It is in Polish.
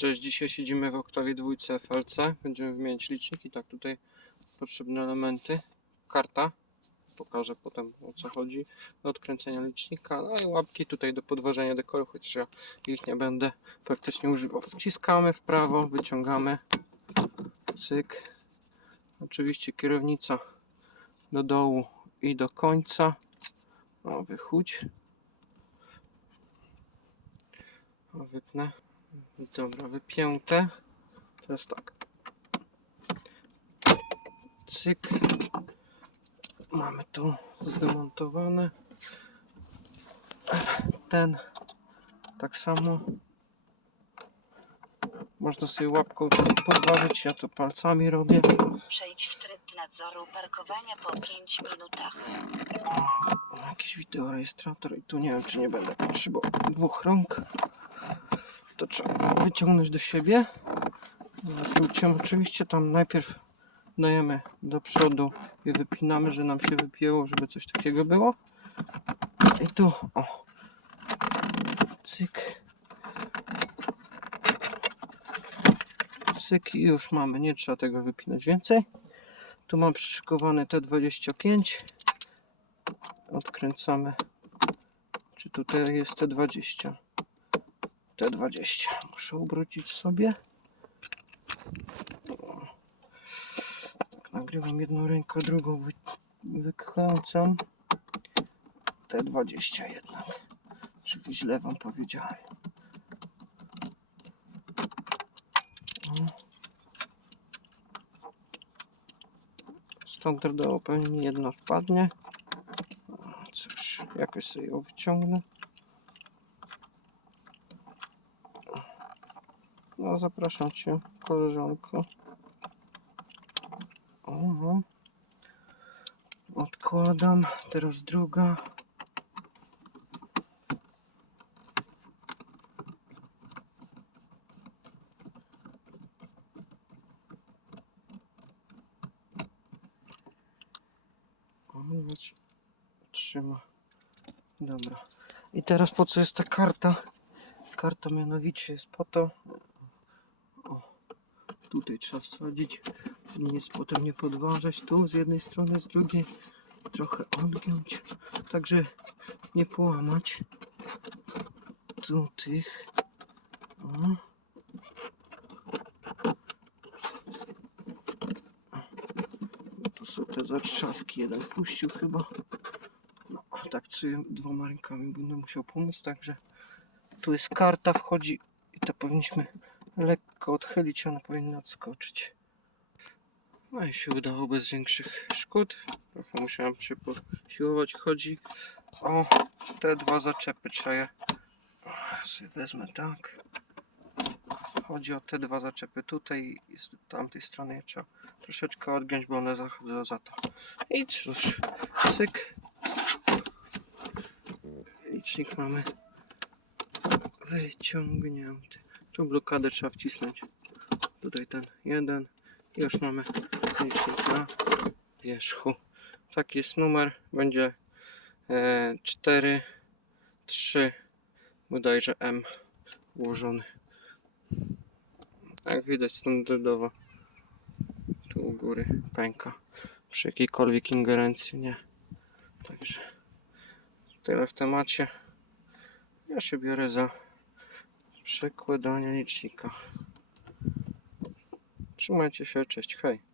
Cześć, dzisiaj siedzimy w Oktawie dwójce FLC. Będziemy wymieniać liczniki, tak tutaj potrzebne elementy. Karta, pokażę potem o co chodzi, do odkręcenia licznika, no i łapki tutaj do podważenia dekoru, chociaż ja ich nie będę praktycznie używał. Wciskamy w prawo, wyciągamy, cyk. Oczywiście kierownica do dołu i do końca. O, wychódź. O, wypnę. Dobra, wypięte. Teraz tak. Cyk. Mamy tu zdemontowane. Ten tak samo. Można sobie łapką podważyć, ja to palcami robię. Przejdź w tryb nadzoru parkowania po 5 minutach. Jakiś wideorejestrator i tu nie wiem, czy nie będę potrzebował dwóch rąk. To trzeba wyciągnąć do siebie. Zatem oczywiście tam najpierw dajemy do przodu i wypinamy, że nam się wypięło, żeby coś takiego było. I tu, o, cyk. Cyk i już mamy, nie trzeba tego wypinać więcej. Tu mam przyszykowane T25 odkręcamy. Czy tutaj jest T20? T20. Muszę obrócić sobie. Tak nagrywam jedną ręką, drugą wy, wykręcam. T20 jednak. Czyli źle wam powiedziałem. O. Standardowo pewnie mi jedna wpadnie. Cóż, jakoś sobie ją wyciągnę. No, zapraszam Cię, koleżanko. O, odkładam. Teraz druga. Zobacz, trzyma. Dobra. I teraz po co jest ta karta? Karta mianowicie jest po to. O, tutaj trzeba wsadzić. Nic potem nie podważać. Tu z jednej strony, z drugiej trochę odgiąć. Także nie połamać. Tu tych. O. To są te zatrzaski. Jeden puścił chyba. No, tak sobie dwoma rękami będę musiał pomóc, także tu jest karta, wchodzi i to powinniśmy lekko odchylić, ona powinna odskoczyć. No i się udało bez większych szkód. Trochę musiałem się posiłować. Chodzi o te dwa zaczepy. Trzeba je sobie wezmę tak. Chodzi o te dwa zaczepy tutaj i z tamtej strony je trzeba troszeczkę odgiąć, bo one zachodzą za to. I cóż, cyk. Licznik mamy wyciągnięty. Tu blokadę trzeba wcisnąć. Tutaj ten jeden. I już mamy na wierzchu. Taki jest numer. Będzie e, 4, 3, bodajże M ułożony. Jak widać standardowo tu u góry pęka. Przy jakiejkolwiek ingerencji nie. Także tyle w temacie. Ja się biorę za przekładanie licznika. Trzymajcie się, cześć, hej.